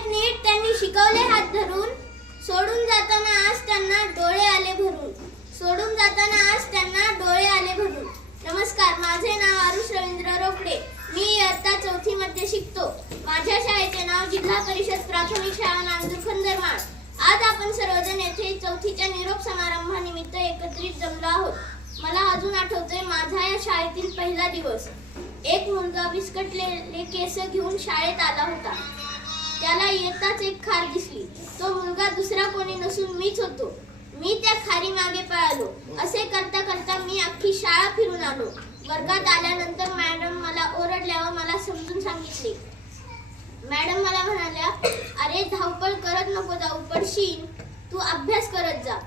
शाळेत नीट त्यांनी शिकवले हात धरून, सोडून जाताना आज त्यांना डोळे आले भरून, सोडून जाताना आज त्यांना डोळे आले भरून. नमस्कार, माझे नाव आरुष रवींद्र रोकडे. मी इयत्ता 4थी मध्ये शिकतो. माझ्या शाळेचे नाव जिल्हा परिषद प्राथमिक शाळा नांदूर खंदरमाळ. आज आपण सर्वजण येथे 4थीच्या निरोप समारंभानिमित्त एकत्रित जमलो आहोत. मला अजून आठवतोय माझा या शाळेतील पहिला दिवस. एक मुलगा बिस्कटलेले केस घेऊन शाळेत आला होता. त्याला येताच एक खार दिसली. तो मुलगा दुसरा कोणी नसून मीच होतो. मी त्या खारी मागे पळालो. असे करता करता मी अख्खी शाळा फिरून आलो. वर्गात आल्यानंतर मॅडम मला ओरडल्यावर मला समजून सांगितले. मॅडम मला म्हणाल्या, अरे धावपळ करत नको जाऊ, पडशील, तू अभ्यास करत जा.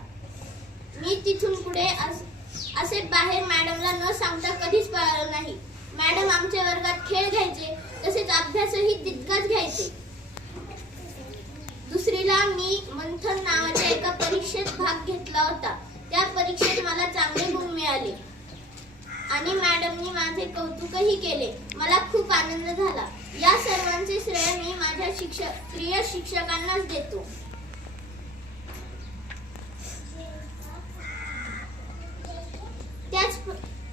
मी तिथून पुढे असे बाहेर मॅडमला न सांगता कधीच पळालो नाही. मॅडम आमच्या वर्गात खेळ घ्यायचे, तसेच अभ्यासही तितकाच घ्यायचे. दुसरीला मी मंथन नावाच्या एका परीक्षेत भाग घेतला होता. त्या परीक्षेत मला चांगले गुण मिळाले आणि मॅडमनी माझे कौतुकही केले. मला खूप आनंद झाला. या सर्वांचे श्रेय मी माझ्या प्रिय शिक्षकांनाच देतो.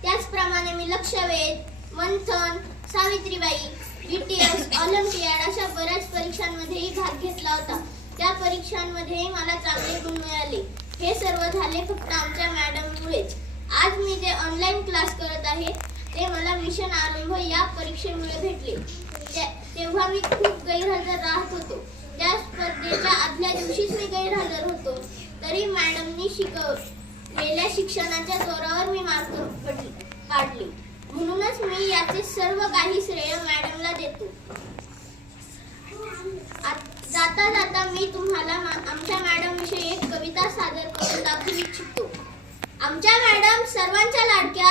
त्याचप्रमाणे मी लक्षवेध, मंथन, सावित्रीबाई, BTS, ऑलिम्पियाड अशा बऱ्याच परीक्षांमध्येही भाग घेतला होता. त्या परीक्षांमध्येही मला चांगले गुण मिळाले. हे सर्व झाले फक्त आमच्या मॅडममुळेच. आज मी जे ऑनलाईन क्लास करत आहे ते मला मिशन आरंभ या परीक्षेमुळे भेटले. तेव्हा मी खूप गैरहजर राहत होतो. त्या स्पर्धेच्या आदल्या दिवशीच मी गैरहजर होतो. तरी मॅडमनी शिकवलेल्या शिक्षणाच्या जोरावर मी मार्क काढले. म्हणूनच मी याचे सर्व काही श्रेय मॅडमला देतो. जाता जाता मी तुम्हाला आमच्या मॅडम विषयी एक कविता सादर करून दाखवू इच्छितो. आमच्या मॅडम सर्वांच्या लाडक्या,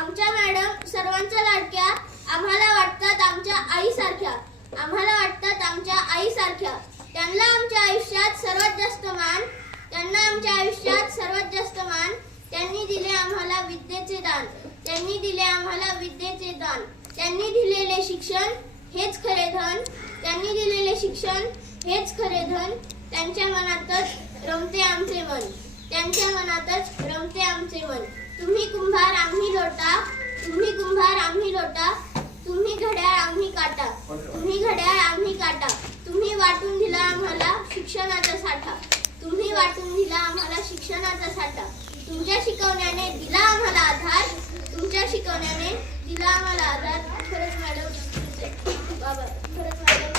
आमच्या मॅडम सर्वांच्या लाडक्या, आम्हाला वाटतात आमच्या आईसारख्या, आम्हाला वाटतात आमच्या आईसारख्या. त्यांना आमच्या आयुष्यात सर्वात जास्त मान, त्यांना आमच्या आयुष्यात सर्वात जास्त मान. त्यांनी दिले आम्हाला विद्येचे दान, त्यांनी दिले आम्हाला विद्येचे दान. त्यांनी दिलेले शिक्षण हेच खरे धन, त्यांनी दिलेले शिक्षण हेच खरे धन. त्यांच्या मनातच रमते आमचे मन, त्यांच्या मनातच रमते आमचे मन. तुम्ही कुंभार आम्ही लोटा, तुम्ही कुंभार आम्ही लोटा, तुम्ही घड्याळ आम्ही काटा, तुम्ही घड्याळ आम्ही काटा. तुम्ही वाटून दिला आम्हाला शिक्षणाचा साठा, तुम्ही वाटून दिला आम्हाला शिक्षणाचा साठा. तुमच्या शिकवण्याने दिला आम्हाला आधार, तुमच्या शिकवण्याने दिला आम्हाला आधार. खरंच मॅडम, बाबा खरंच मॅडम